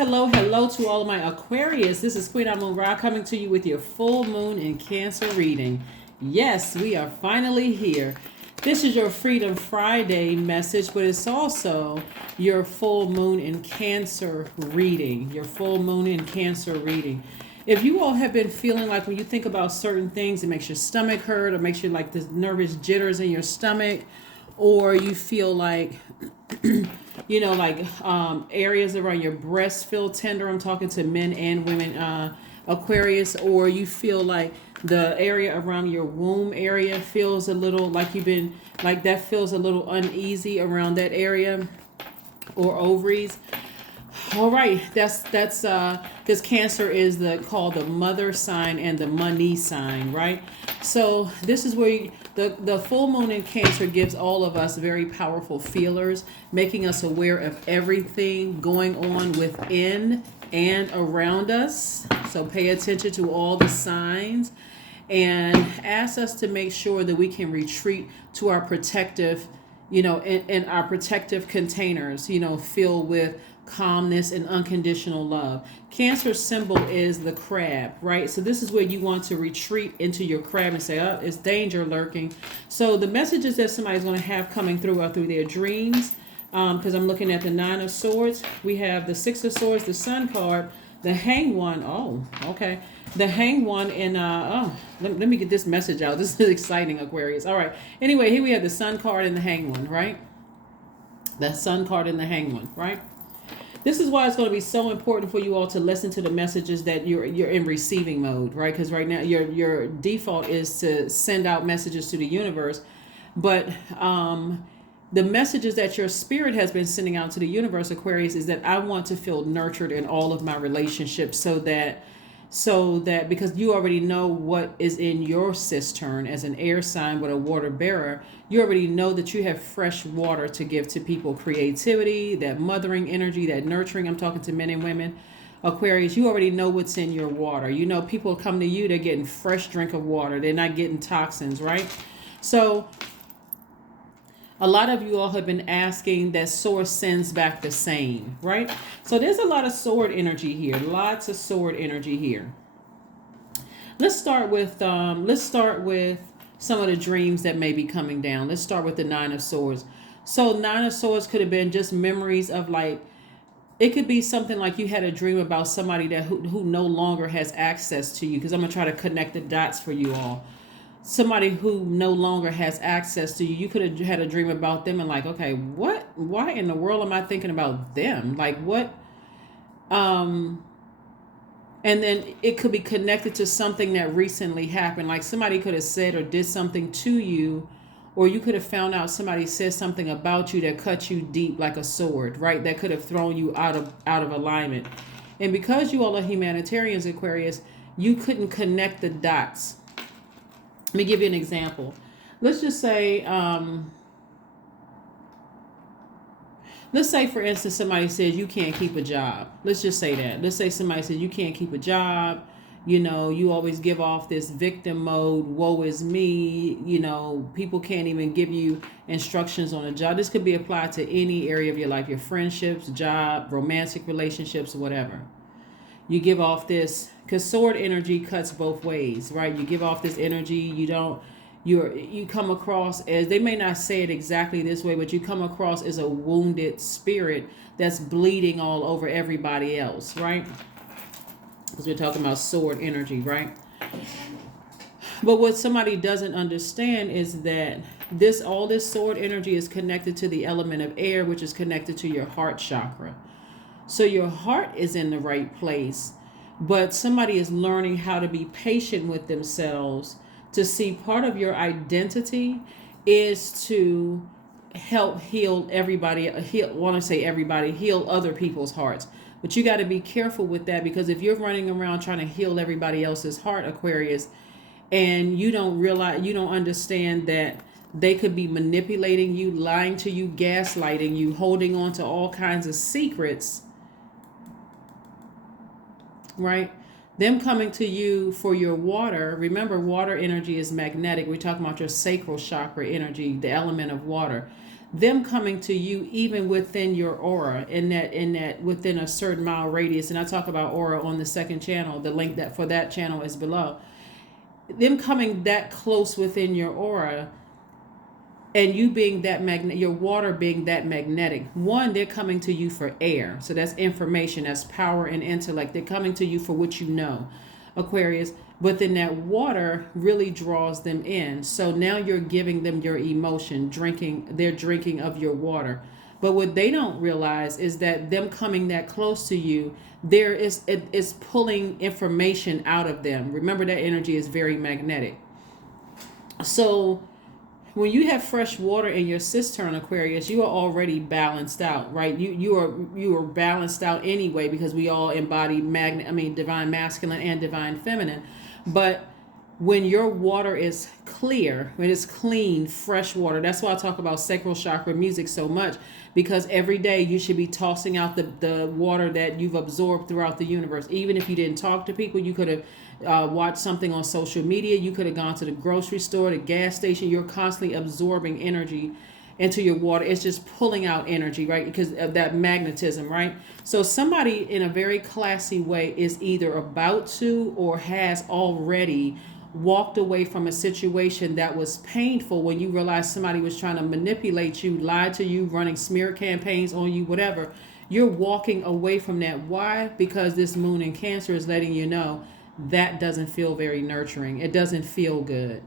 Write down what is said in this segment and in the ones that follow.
Hello to all of my Aquarius. This is Queen Moon Ra coming to you with your full moon in Cancer reading. Yes, we are finally here. This is your Freedom Friday message, but it's also your full moon in Cancer reading. Your full moon in Cancer reading. If you all have been feeling like when you think about certain things, it makes your stomach hurt or makes you like this nervous jitters in your stomach, or you feel like areas around your breast feel tender. I'm talking to men and women, Aquarius. Or you feel like the area around your womb area feels a little like you've been like that, feels a little uneasy around that area, or ovaries. All right, that's because Cancer is called the mother sign and the money sign, right? So this is where the full moon in Cancer gives all of us very powerful feelers, making us aware of everything going on within and around us. So pay attention to all the signs and ask us to make sure that we can retreat to our protective, in our protective containers, filled with calmness and unconditional love. Cancer symbol is the crab, right? So this is where you want to retreat into your crab and say, oh, it's danger lurking. So the messages that somebody's going to have coming through are through their dreams, because I'm looking at the Nine of Swords. We have the Six of Swords, the Sun card, the Hanged One. Oh, okay. The Hanged One, and let me get this message out. This is exciting, Aquarius. All right. Anyway, here we have the Sun card and the Hanged One, right? The Sun card and the Hanged One, right? This is why it's going to be so important for you all to listen to the messages that you're in receiving mode, right? Because right now your default is to send out messages to the universe, but the messages that your spirit has been sending out to the universe, Aquarius, is that I want to feel nurtured in all of my relationships, so that because you already know what is in your cistern as an air sign with a water bearer, you already know that you have fresh water to give to people. Creativity, that mothering energy, that nurturing. I'm talking to men and women. Aquarius, you already know what's in your water. People come to you, they're getting fresh drink of water. They're not getting toxins, right? So a lot of you all have been asking that source sends back the same, right? So there's a lot of sword energy here. Lots of sword energy here. Let's start with some of the dreams that may be coming down. Let's start with the Nine of Swords. So Nine of Swords could have been just memories of it could be something like you had a dream about somebody who no longer has access to you, because I'm going to try to connect the dots for you all. Somebody who no longer has access to you. You could have had a dream about them and okay, why in the world am I thinking about them? What? And then it could be connected to something that recently happened. Like somebody could have said or did something to you, or you could have found out somebody said something about you that cut you deep like a sword, right? That could have thrown you out of alignment. And because you all are humanitarians, Aquarius, you couldn't connect the dots. Let me give you an example. Let's just say, for instance, somebody says you can't keep a job. Let's just say that. Let's say somebody says you can't keep a job. You always give off this victim mode. Woe is me. People can't even give you instructions on a job. This could be applied to any area of your life, your friendships, job, romantic relationships, whatever. You give off this, because sword energy cuts both ways, right? You give off this energy. You come across as, they may not say it exactly this way, but you come across as a wounded spirit that's bleeding all over everybody else, right? Because we're talking about sword energy, right? But what somebody doesn't understand is that all this sword energy is connected to the element of air, which is connected to your heart chakra. So your heart is in the right place, but somebody is learning how to be patient with themselves, to see part of your identity is to help heal other people's hearts. But you got to be careful with that, because if you're running around trying to heal everybody else's heart, Aquarius, and you don't understand that they could be manipulating you, lying to you, gaslighting you, holding on to all kinds of secrets, right? Them coming to you for your water. Remember, water energy is magnetic. We're talking about your sacral chakra energy, the element of water. them coming to you even within your aura, in that within a certain mile radius. And I talk about aura on the second channel. The link that for that channel is below. Them coming that close within your aura, and you being that your water being that magnetic. One, they're coming to you for air. So that's information, that's power and intellect. They're coming to you for what you know, Aquarius. But then that water really draws them in. So now you're giving them your emotion, they're drinking of your water. But what they don't realize is that them coming that close to you, it's pulling information out of them. Remember, that energy is very magnetic. So when you have fresh water in your cistern, Aquarius, you are already balanced out, right? You are balanced out anyway, because we all embody divine masculine and divine feminine. But when your water is clear, when it's clean, fresh water, that's why I talk about sacral chakra music so much, because every day you should be tossing out the water that you've absorbed throughout the universe. Even if you didn't talk to people, you could have watched something on social media, you could have gone to the grocery store, the gas station. You're constantly absorbing energy into your water. It's just pulling out energy, right? Because of that magnetism, right? So somebody in a very classy way is either about to or has already walked away from a situation that was painful, when you realize somebody was trying to manipulate you, lie to you, running smear campaigns on you, whatever. You're walking away from that. Why? Because this moon in Cancer is letting you know that doesn't feel very nurturing. It doesn't feel good.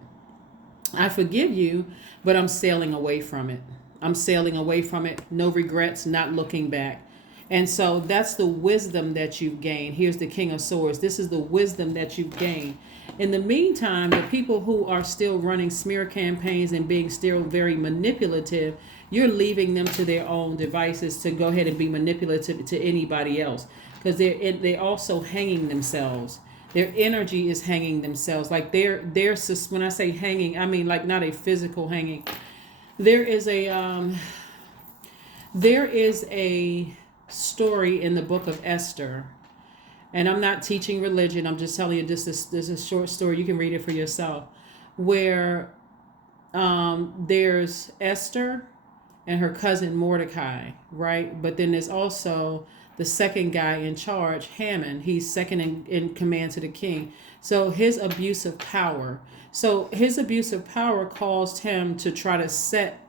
I forgive you, but I'm sailing away from it. I'm sailing away from it. No regrets, not looking back. And so that's the wisdom that you've gained. Here's the King of Swords. This is the wisdom that you've gained. In the meantime, the people who are still running smear campaigns and being still very manipulative, you're leaving them to their own devices to go ahead and be manipulative to anybody else, because they're also hanging themselves. Their energy is hanging themselves. Like they're when I say hanging, I mean like not a physical hanging. There is a story in the book of Esther, and I'm not teaching religion. I'm just telling you this is a short story. You can read it for yourself, where there's Esther and her cousin Mordecai, right? But then there's also the second guy in charge, Haman. He's second in command to the king. So his abuse of power. Caused him to try to set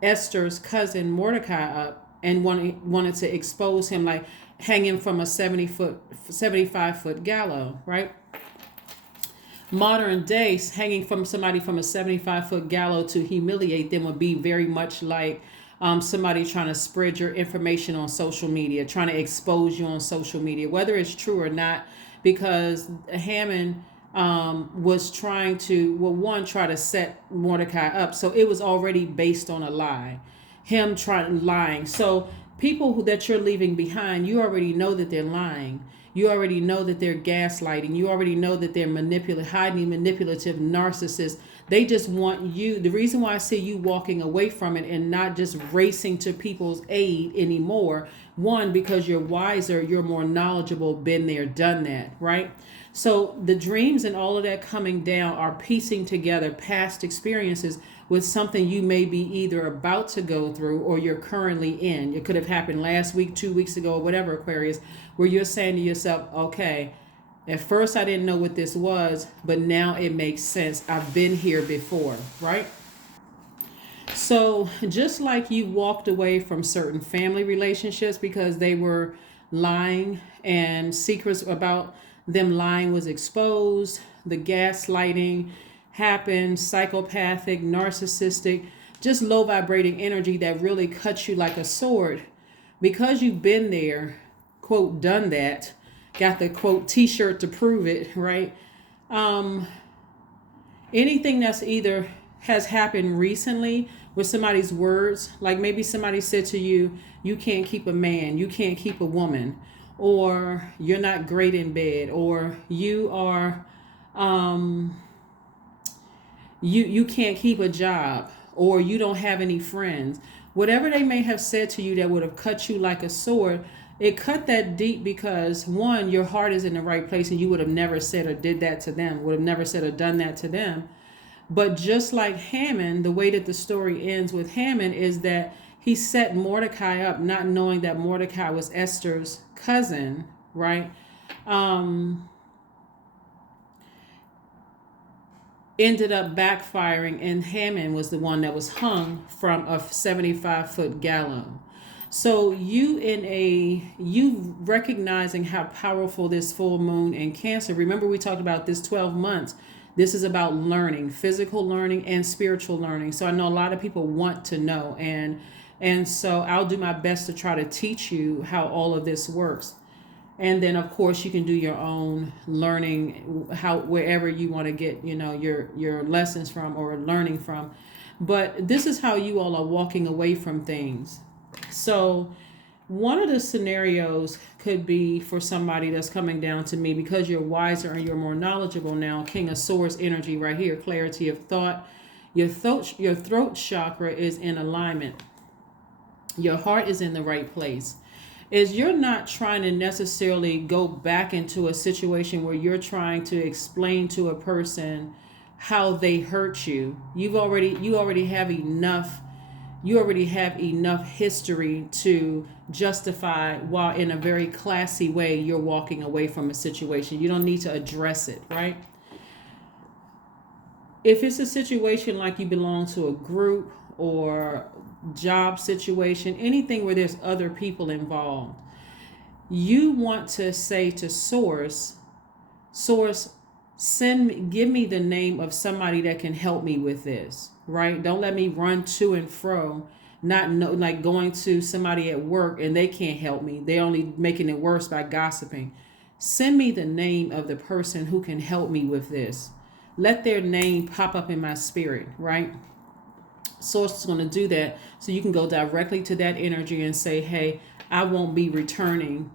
Esther's cousin Mordecai up, and wanted to expose him, like hang him from a 75-foot gallows, right? Modern day, hanging from somebody from a 75-foot gallows to humiliate them would be very much like somebody trying to spread your information on social media, trying to expose you on social media, whether it's true or not, because Haman was trying to, try to set Mordecai up. So it was already based on a lie, him lying. So people that you're leaving behind, you already know that they're lying. You already know that they're gaslighting. You already know that they're highly manipulative narcissists. They just want you. The reason why I see you walking away from it and not just racing to people's aid anymore, one, because you're wiser, you're more knowledgeable, been there, done that, right? So the dreams and all of that coming down are piecing together past experiences with something you may be either about to go through or you're currently in. It could have happened last week, 2 weeks ago, or whatever, Aquarius, where you're saying to yourself, okay, at first I didn't know what this was, but now it makes sense. I've been here before, right? So just like you walked away from certain family relationships because they were lying and secrets about them lying was exposed, the gaslighting happened, psychopathic, narcissistic, just low vibrating energy that really cuts you like a sword. Because you've been there, quote, done that, got the quote t-shirt to prove it, right? Anything that's either has happened recently with somebody's words, like maybe somebody said to you, you can't keep a man, you can't keep a woman, or you're not great in bed, or you are you can't keep a job, or you don't have any friends. Whatever they may have said to you that would have cut you like a sword, it cut that deep because, one, your heart is in the right place and you would have never said or did that to them, would have never said or done that to them. But just like Haman, the way that the story ends with Haman is that he set Mordecai up, not knowing that Mordecai was Esther's cousin, right? Ended up backfiring, and Haman was the one that was hung from a 75-foot gallows. So you recognizing how powerful this full moon in Cancer. Remember, we talked about this 12 months. This is about learning, physical learning and spiritual learning. So I know a lot of people want to know, and so I'll do my best to try to teach you how all of this works. And then of course you can do your own learning, how wherever you want to get, your lessons from or learning from. But this is how you all are walking away from things. So one of the scenarios could be for somebody that's coming down to me, because you're wiser and you're more knowledgeable now. King of Swords energy right here, clarity of thought. Your throat chakra is in alignment. Your heart is in the right place. Is you're not trying to necessarily go back into a situation where you're trying to explain to a person how they hurt you. You already have enough history to justify, while in a very classy way, you're walking away from a situation. You don't need to address it, right? If it's a situation like you belong to a group or job situation, anything where there's other people involved, you want to say to source, give me the name of somebody that can help me with this, right? Don't let me run to and fro, like going to somebody at work and they can't help me. They're only making it worse by gossiping. Send me the name of the person who can help me with this. Let their name pop up in my spirit, right? Source is going to do that, so you can go directly to that energy and say, hey, I won't be returning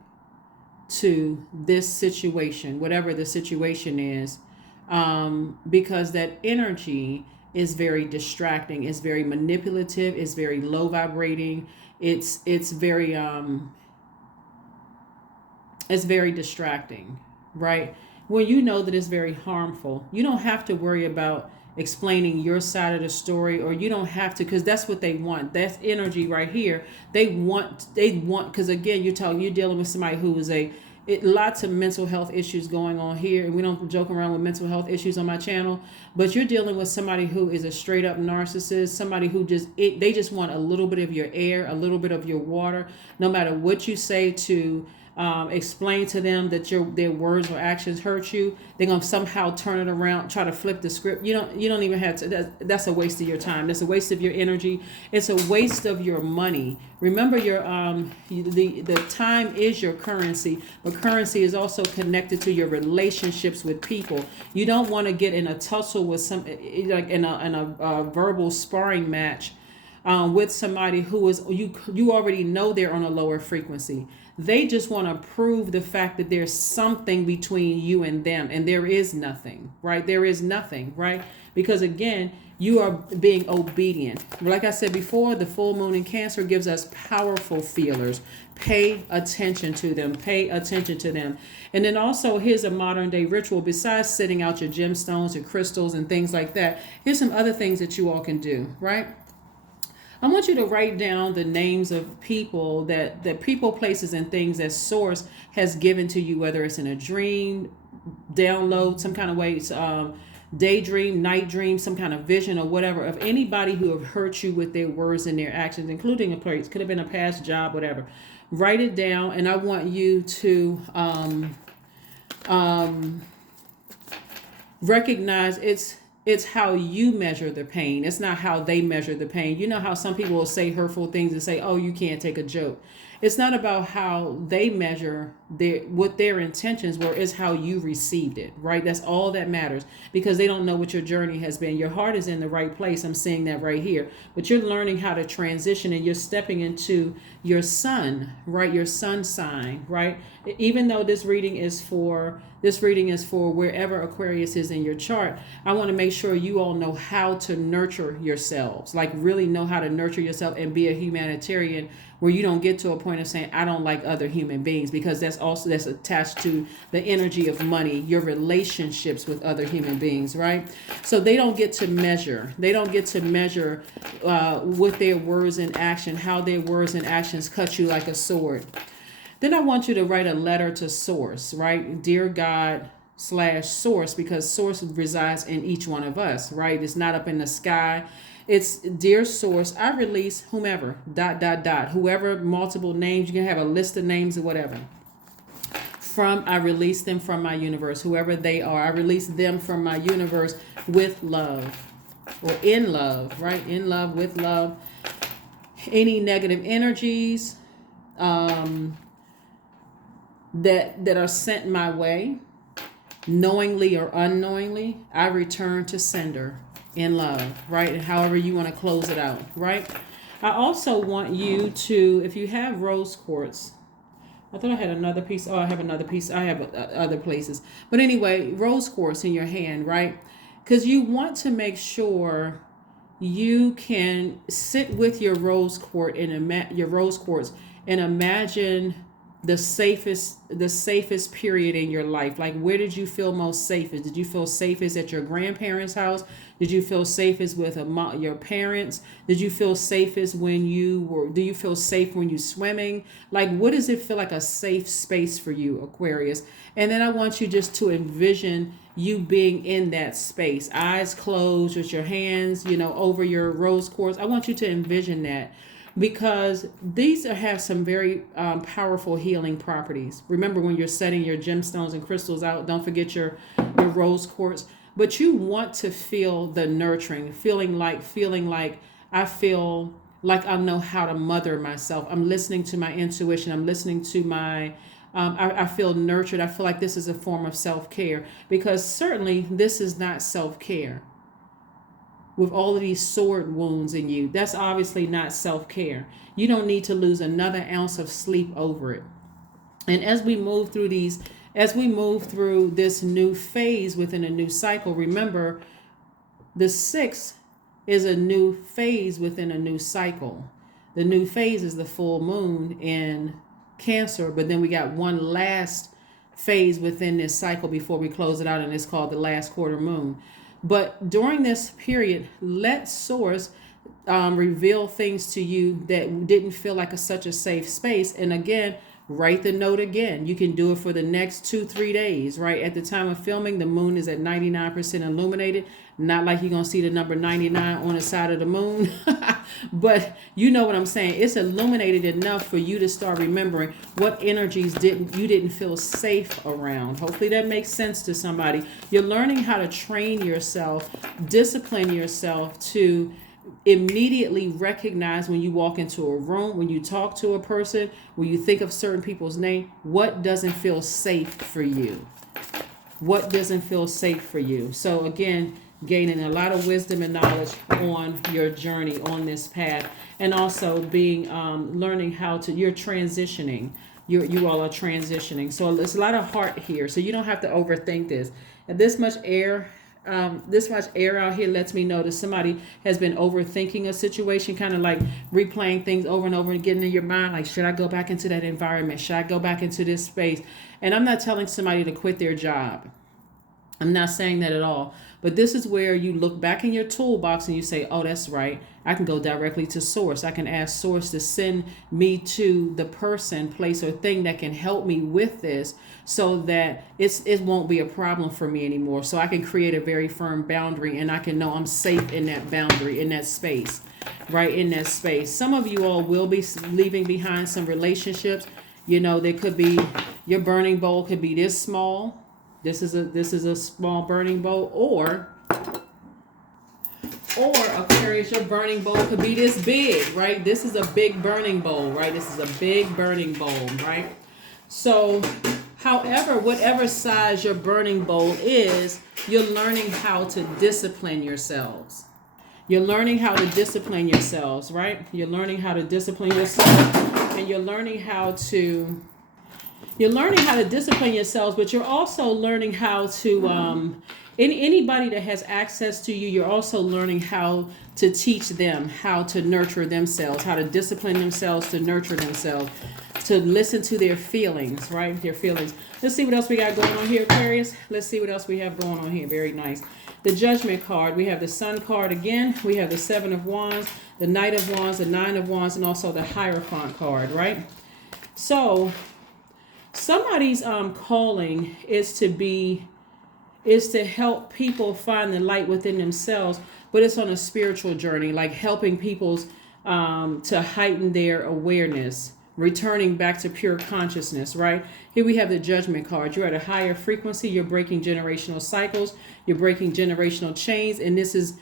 to this situation, whatever the situation is, because that energy is very distracting. It's very manipulative. It's very low vibrating. It's very distracting, right? When you know that it's very harmful, you don't have to worry about explaining your side of the story, or you don't have to, because that's what they want. That's energy right here. They want, because again, you're dealing with somebody who is lots of mental health issues going on here, and we don't joke around with mental health issues on my channel, but you're dealing with somebody who is a straight up narcissist, somebody who they just want a little bit of your air, a little bit of your water. No matter what you say to explain to them that their words or actions hurt you, they're gonna somehow turn it around, try to flip the script. You don't even have to. That's a waste of your time. That's a waste of your energy. It's a waste of your money. Remember, the time is your currency, but currency is also connected to your relationships with people. You don't want to get in a tussle with like in a verbal sparring match with somebody who is you already know they're on a lower frequency. They just want to prove the fact that there's something between you and them, and there is nothing, right? There is nothing, right? Because again, you are being obedient. Like I said before, the full moon in Cancer gives us powerful feelers. Pay attention to them. Pay attention to them. And then also, here's a modern day ritual. Besides setting out your gemstones, your crystals, and things like that, here's some other things that you all can do, right? I want you to write down the names of people that people, places, and things that Source has given to you, whether it's in a dream, download, some kind of way, daydream, night dream, some kind of vision or whatever, of anybody who have hurt you with their words and their actions, including a place, could have been a past job, whatever. Write it down, and I want you to recognize it's how you measure the pain. It's not how they measure the pain. You know how some people will say hurtful things and say, oh, you can't take a joke. It's not about how they measure what their intentions were. It's how you received it, right? That's all that matters, because they don't know what your journey has been. Your heart is in the right place. I'm seeing that right here. But you're learning how to transition, and you're stepping into your sun, right? Your sun sign, right? Even though this reading is for wherever Aquarius is in your chart, I want to make sure you all know how to nurture yourselves, like really know how to nurture yourself and be a humanitarian, where you don't get to a point of saying, I don't like other human beings, because that's that's attached to the energy of money, your relationships with other human beings, right? So they don't get to measure. They don't get to measure with their words and action, how their words and actions cut you like a sword. Then I want you to write a letter to Source, right? Dear God / Source, because Source resides in each one of us, right? It's not up in the sky. It's dear Source, I release whomever, ... whoever, multiple names. You can have a list of names or whatever. I release them from my universe, whoever they are. I release them from my universe with love, or in love, right? In love, with love. Any negative energies that are sent my way, knowingly or unknowingly, I return to sender in love, right? And however you want to close it out, right? I also want you to, if you have rose quartz, I thought I had another piece. Oh, I have another piece. I have other places. But anyway, rose quartz in your hand, right? Because you want to make sure you can sit with your rose quartz and imagine the safest period in your life. Like, where did you feel most safest? Did you feel safest at your grandparents' house? Did you feel safest with your parents? Did you feel safest do you feel safe when you're swimming? Like, what does it feel like a safe space for you, Aquarius? And then I want you just to envision you being in that space, eyes closed, with your hands, over your rose quartz. I want you to envision that, because these have some very powerful healing properties. Remember, when you're setting your gemstones and crystals out, don't forget your rose quartz. But you want to feel the nurturing, feeling like I feel like I know how to mother myself. I'm listening to my intuition. I'm listening to my, I feel nurtured. I feel like this is a form of self-care, because certainly this is not self-care. With all of these sword wounds in you, that's obviously not self-care. You don't need to lose another ounce of sleep over it. And as we move through this new phase within a new cycle, remember, the 6th is a new phase within a new cycle. The new phase is the full moon in Cancer, but then we got one last phase within this cycle before we close it out, and it's called the last quarter moon. But during this period, let Source reveal things to you that didn't feel like such a safe space. And again, write the note again. You can do it for the next 2-3 days, right? At the time of filming, the moon is at 99% illuminated. Not like you're going to see the number 99 on the side of the moon. But you know what I'm saying. It's illuminated enough for you to start remembering what energies you didn't feel safe around. Hopefully that makes sense to somebody. You're learning how to train yourself, discipline yourself to immediately recognize when you walk into a room, when you talk to a person, when you think of certain people's name, what doesn't feel safe for you. What doesn't feel safe for you. So again, gaining a lot of wisdom and knowledge on your journey on this path, and also being learning how to, you're transitioning. You all are transitioning. So there's a lot of heart here. So you don't have to overthink this. And this much air out here lets me know that somebody has been overthinking a situation, kind of like replaying things over and over and getting in your mind, like, should I go back into that environment? Should I go back into this space? And I'm not telling somebody to quit their job. I'm not saying that at all. But this is where you look back in your toolbox and you say, oh, that's right. I can go directly to Source. I can ask Source to send me to the person, place, or thing that can help me with this, so that it won't be a problem for me anymore. So I can create a very firm boundary, and I can know I'm safe in that boundary, in that space, right? In that space. Some of you all will be leaving behind some relationships. There could be, your burning bowl could be this small. This is a small burning bowl, or Aquarius, your burning bowl could be this big, right? This is a big burning bowl, right? This is a big burning bowl, right? So, however, whatever size your burning bowl is, you're learning how to discipline yourselves. You're learning how to discipline yourselves, right? You're learning how to discipline yourself, and you're learning how to discipline yourselves, but you're also learning how to, anybody that has access to you, you're also learning how to teach them how to nurture themselves, how to discipline themselves, to nurture themselves, to listen to their feelings, right? Their feelings. Let's see what else we got going on here, Aquarius. Let's see what else we have going on here. Very nice. The Judgment card. We have the Sun card again. We have the Seven of Wands, the Knight of Wands, the Nine of Wands, and also the Hierophant card, right? So somebody's calling is to help people find the light within themselves, but it's on a spiritual journey, like helping people's to heighten their awareness, returning back to pure consciousness, right? Here we have the Judgment card. You're at a higher frequency. You're breaking generational cycles. You're breaking generational chains. And this is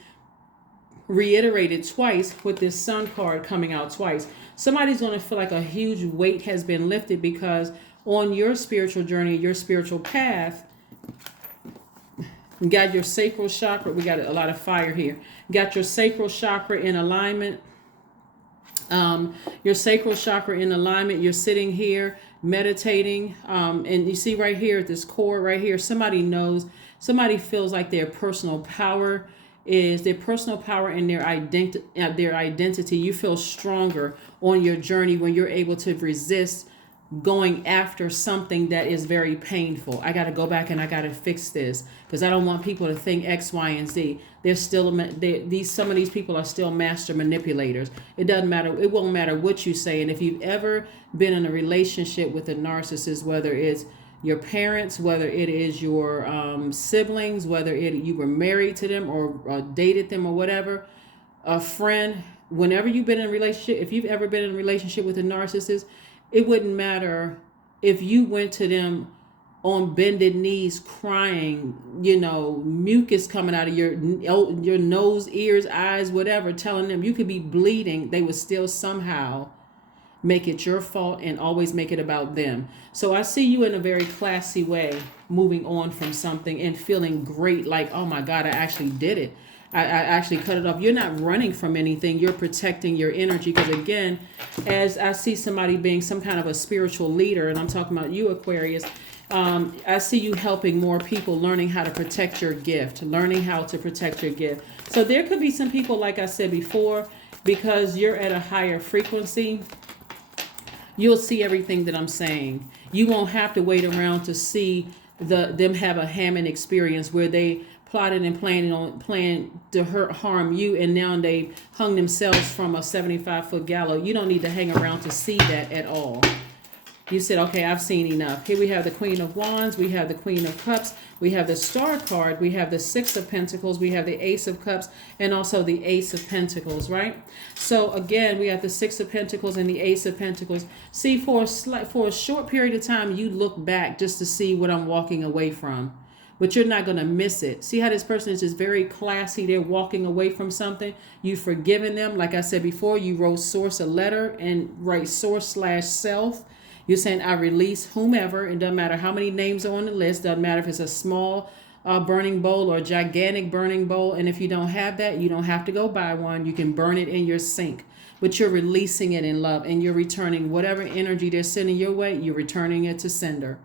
reiterated twice with this Sun card coming out twice. Somebody's going to feel like a huge weight has been lifted because on your spiritual journey, your spiritual path, you got your sacral chakra. We got a lot of fire here. You got your sacral chakra in alignment. Your sacral chakra in alignment. You're sitting here meditating. And you see right here at this core right here, somebody feels like their personal power and their identity. You feel stronger on your journey when you're able to resist going after something that is very painful. I got to go back and I got to fix this because I don't want people to think X, Y, and Z. Some of these people are still master manipulators. It doesn't matter. It won't matter what you say. And if you've ever been in a relationship with a narcissist, whether it's your parents, whether it is your siblings, whether you were married to them or dated them or whatever, a friend, whenever you've been in a relationship, if you've ever been in a relationship with a narcissist, it wouldn't matter if you went to them on bended knees crying, mucus coming out of your nose, ears, eyes, whatever, telling them you could be bleeding. They would still somehow make it your fault and always make it about them. So I see you in a very classy way, moving on from something and feeling great, like, oh my God, I actually did it. I actually cut it off. You're not running from anything. You're protecting your energy. Because again, as I see somebody being some kind of a spiritual leader, and I'm talking about you, Aquarius, I see you helping more people, learning how to protect your gift, learning how to protect your gift. So there could be some people, like I said before, because you're at a higher frequency, you'll see everything that I'm saying. You won't have to wait around to see them have a Hammond experience where they plotted and planned to harm you, and now they hung themselves from a 75-foot gallows. You don't need to hang around to see that at all. You said, okay, I've seen enough. Here we have the Queen of Wands. We have the Queen of Cups. We have the Star card. We have the Six of Pentacles. We have the Ace of Cups and also the Ace of Pentacles, right? So again, we have the Six of Pentacles and the Ace of Pentacles. See, for a short period of time, you look back just to see what I'm walking away from. But you're not going to miss it. See how this person is just very classy. They're walking away from something. You've forgiven them. Like I said before, you wrote source a letter and write source/self. You're saying, I release whomever. It doesn't matter how many names are on the list. Doesn't matter if it's a small burning bowl or a gigantic burning bowl. And if you don't have that, you don't have to go buy one. You can burn it in your sink. But you're releasing it in love. And you're returning whatever energy they're sending your way. You're returning it to sender.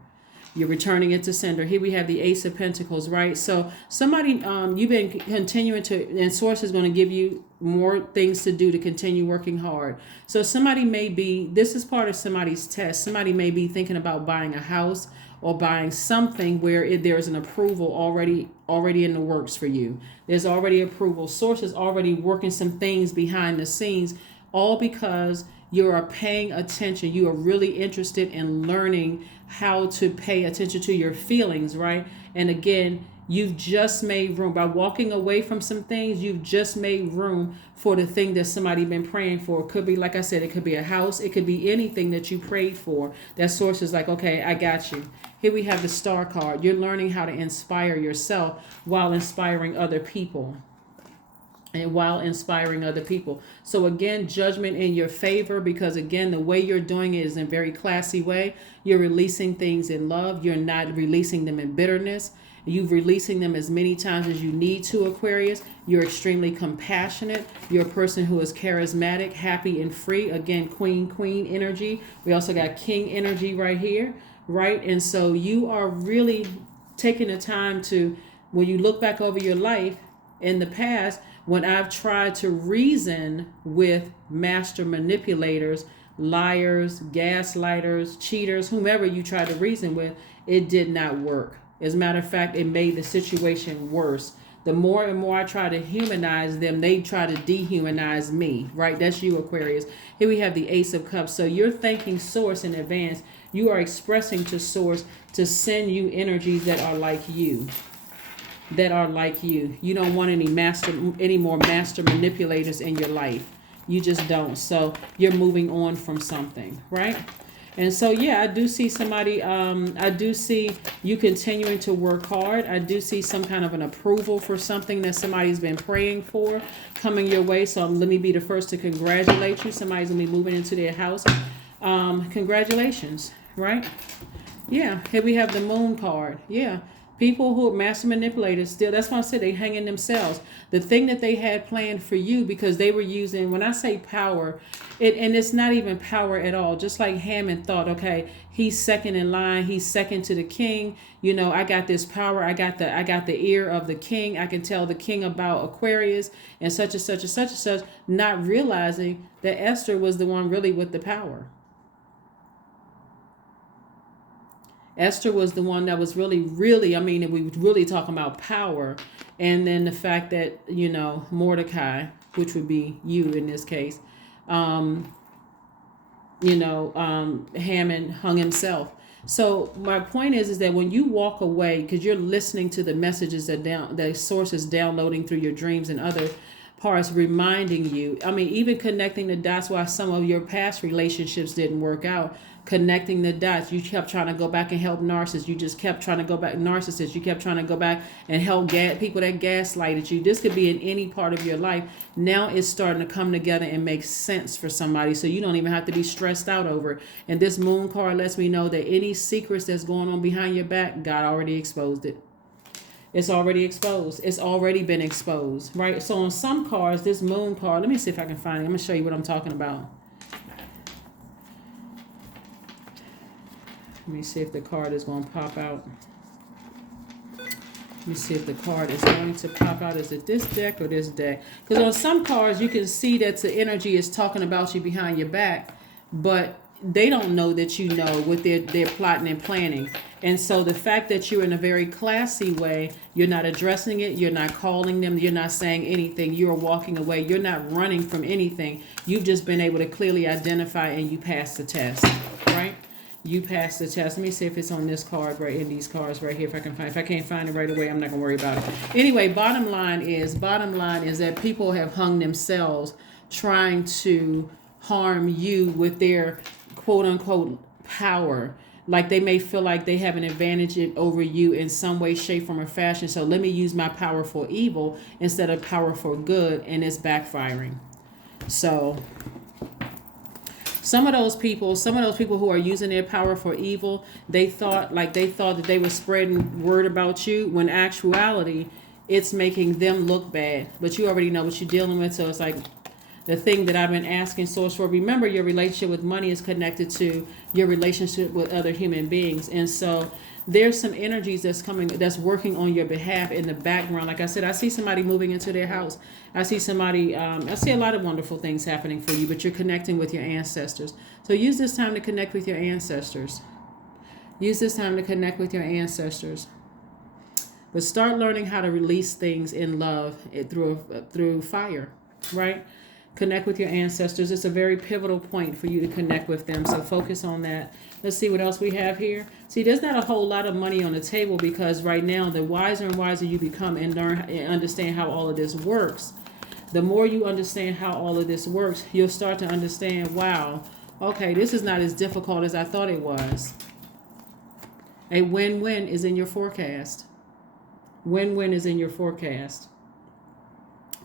You're returning it to sender. Here we have the Ace of Pentacles, right? So somebody, you've been continuing to, and Source is going to give you more things to do to continue working hard. So somebody may be, this is part of somebody's test. Somebody may be thinking about buying a house or buying something where there's an approval already in the works for you. There's already approval. Source is already working some things behind the scenes, all because you are paying attention. You are really interested in learning how to pay attention to your feelings, right? And again, you've just made room by walking away from some things. You've just made room for the thing that somebody been praying for. It could be, like I said, it could be a house. It could be anything that you prayed for. That Source is like, okay, I got you. Here we have the Star card. You're learning how to inspire yourself while inspiring other people. So again, judgment in your favor, because again, the way you're doing it is in a very classy way. You're releasing things in love. You're not releasing them in bitterness. You're releasing them as many times as you need to, Aquarius. You're extremely compassionate. You're a person who is charismatic, happy, and free. Again, queen energy. We also got king energy right here, right? And so you are really taking the time to, when you look back over your life in the past, when I've tried to reason with master manipulators, liars, gaslighters, cheaters, whomever you try to reason with, it did not work. As a matter of fact, it made the situation worse. The more and more I try to humanize them, they try to dehumanize me, right? That's you, Aquarius. Here we have the Ace of Cups. So you're thanking Source in advance. You are expressing to Source to send you energies that are like you. That are like you. You don't want any more master manipulators in your life. You just don't. So you're moving on from something, right? And so, yeah, I do see somebody, I do see you continuing to work hard. I do see some kind of an approval for something that somebody's been praying for coming your way. So let me be the first to congratulate you. Somebody's going to be moving into their house. Congratulations, right? Yeah, here we have the Moon card. Yeah. People who are master manipulators still, that's why I said they hanging themselves. The thing that they had planned for you, because they were using, when I say power, and it's not even power at all. Just like Hammond thought, okay, he's second in line, he's second to the king. You know, I got this power, I got the ear of the king. I can tell the king about Aquarius and such and such and such and such, not realizing that Esther was the one really with the power. Esther was the one that was really, I mean, we were really talking about power. And then the fact that, you know, Mordecai, which would be you in this case, Hammond hung himself. So my point is that when you walk away, because you're listening to the messages that Source is downloading through your dreams and other parts, reminding you, I mean, even connecting the dots why some of your past relationships didn't work out. Connecting the dots. You kept trying to go back and help narcissists. You just kept trying to go back, narcissists. You kept trying to go back and help people that gaslighted you. This could be in any part of your life. Now it's starting to come together and make sense for somebody, so you don't even have to be stressed out over it. And this Moon card lets me know that any secrets that's going on behind your back, God already exposed it. It's already exposed. It's already been exposed, right? So on some cards, this Moon card, let me see if I can find it. I'm going to show you what I'm talking about. Let me see if the card is going to pop out. Let me see if the card is going to pop out. Is it this deck or this deck? Because on some cards, you can see that the energy is talking about you behind your back, but they don't know that you know what they're plotting and planning. And so the fact that you're in a very classy way, you're not addressing it, you're not calling them, you're not saying anything, you're walking away, you're not running from anything. You've just been able to clearly identify and you pass the test, right? You passed the test. Let me see if it's on this card, right in these cards right here. If I can't find it right away, I'm not gonna worry about it. Anyway, bottom line is that people have hung themselves trying to harm you with their quote unquote power. Like they may feel like they have an advantage over you in some way, shape, form, or fashion. So let me use my power for evil instead of power for good, and it's backfiring. So Some of those people who are using their power for evil, they thought that they were spreading word about you, when actuality, it's making them look bad. But you already know what you're dealing with, so it's like the thing that I've been asking Source for. Remember, your relationship with money is connected to your relationship with other human beings. And so there's some energies that's working on your behalf in the background. Like I said, I see somebody moving into their house. I see somebody, I see a lot of wonderful things happening for you, but you're connecting with your ancestors. So use this time to connect with your ancestors. Use this time to connect with your ancestors. But start learning how to release things in love through fire, right? Connect with your ancestors. It's a very pivotal point for you to connect with them. So focus on that. Let's see what else we have here. See, there's not a whole lot of money on the table, because right now, the wiser and wiser you become and learn and understand how all of this works, the more you understand how all of this works, you'll start to understand, wow, okay, this is not as difficult as I thought it was. A win-win is in your forecast. Win-win is in your forecast.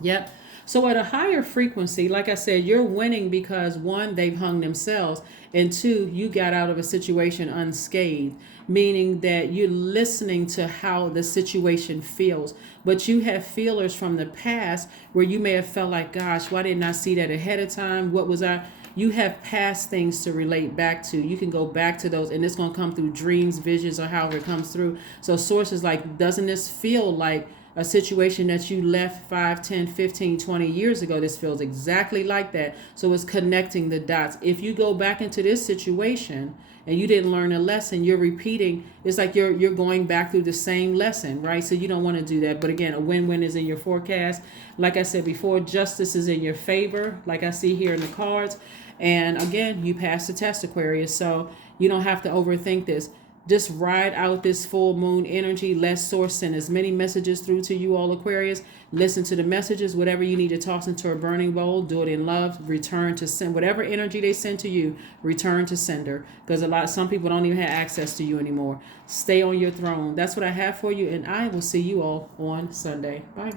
Yep. So at a higher frequency, like I said, you're winning because one, they've hung themselves, and two, you got out of a situation unscathed, meaning that you're listening to how the situation feels. But you have feelers from the past where you may have felt like, gosh, why didn't I see that ahead of time? What was I? You have past things to relate back to. You can go back to those, and it's going to come through dreams, visions, or however it comes through. So Source is like, doesn't this feel like a situation that you left 5, 10, 15, 20 years ago. This feels exactly like that. So it's connecting the dots. If you go back into this situation and you didn't learn a lesson, you're repeating. It's like you're going back through the same lesson, right? So you don't want to do that. But again, a win-win is in your forecast. Like I said before, justice is in your favor, like I see here in the cards. And again, you passed the test, Aquarius. So you don't have to overthink this. Just ride out this full moon energy. Let source send as many messages through to you all, Aquarius. Listen to the messages. Whatever you need to toss into a burning bowl, do it in love. Return to send whatever energy they send to you. Return to sender, because some people don't even have access to you anymore. Stay on your throne. That's what I have for you, and I will see you all on Sunday. Bye.